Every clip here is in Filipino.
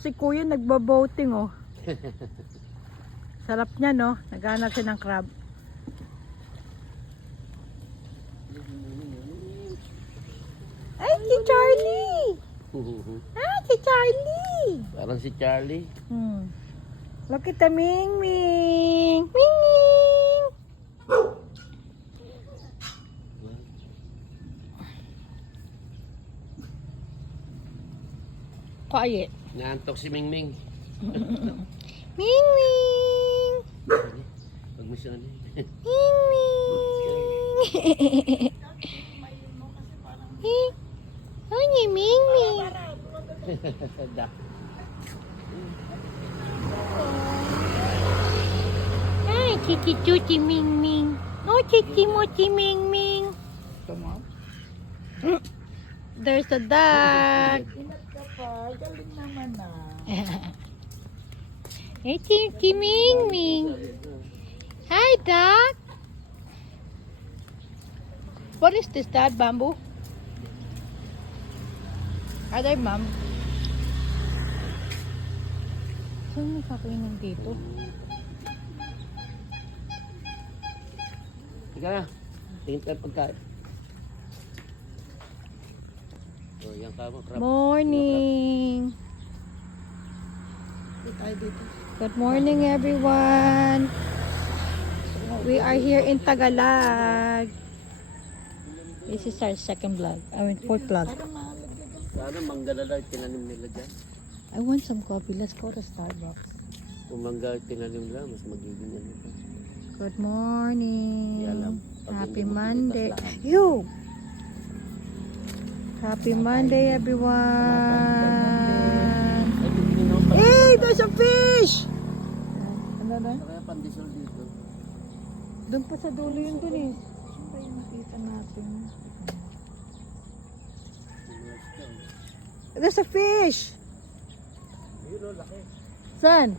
Si Kuya nagbo-boating oh. Sarap niya no, naghanap siya ng crab. Ay, si Charlie! Si Charlie! Parang si Charlie. Look at the Ming Ming! Ming Ming! Quiet. Naantok si Ming Ming. Ming Ming! Pag mo siya Ming Ming! Ano ni Ming Ming? Ay, Chichi Chuchi Ming Ming. Oh, Chichi Mochi Ming Ming. There's a duck. Inat ka pa, galing naman na. Hey, Chichi Ming Ming. Hi, duck. What is this, Dad? Bamboo? Are they, Mom? Saan may kakainan dito? Ika na. Tingin tayo pagkain. Oh, yan ka mo. Morning. Dito tayo dito. Good morning, everyone. We are here in Tagalog. This is our second vlog. Fourth vlog. Sana mangga na lang tinanim nila dyan. I want some coffee. Let's go to Starbucks. Kung mangga tinanim nila, mas magiging ano pa. Good morning. Yalam. Happy Monday. You. Happy Monday, everyone. Hey, there's a fish. Ano na? Kaya pandesal dito. Doon pa sa dulo yun dun eh. Saan ba yung nakita natin? There's a fish. Yun o, laki. Saan?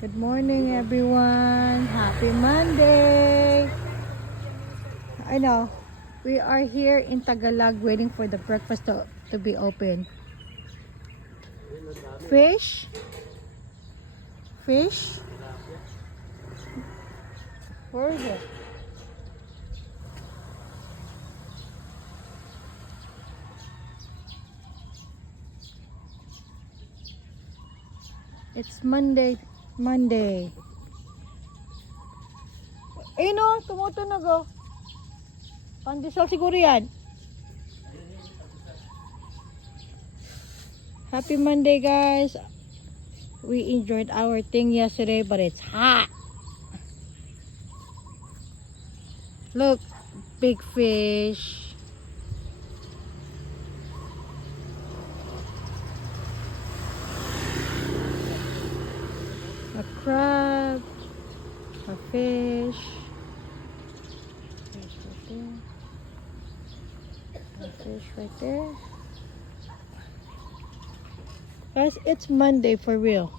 Good morning, everyone. Happy Monday. I know. We are here in Tagalog waiting for the breakfast to be open. Fish? Fish? Where is it? It's Monday. Ayun o, tumutunog o. Pandesal siguro yan. Happy Monday, guys. We enjoyed our thing yesterday, but it's hot. Look, big fish. A crab, a fish, a fish right there. Guys, it's Monday for real.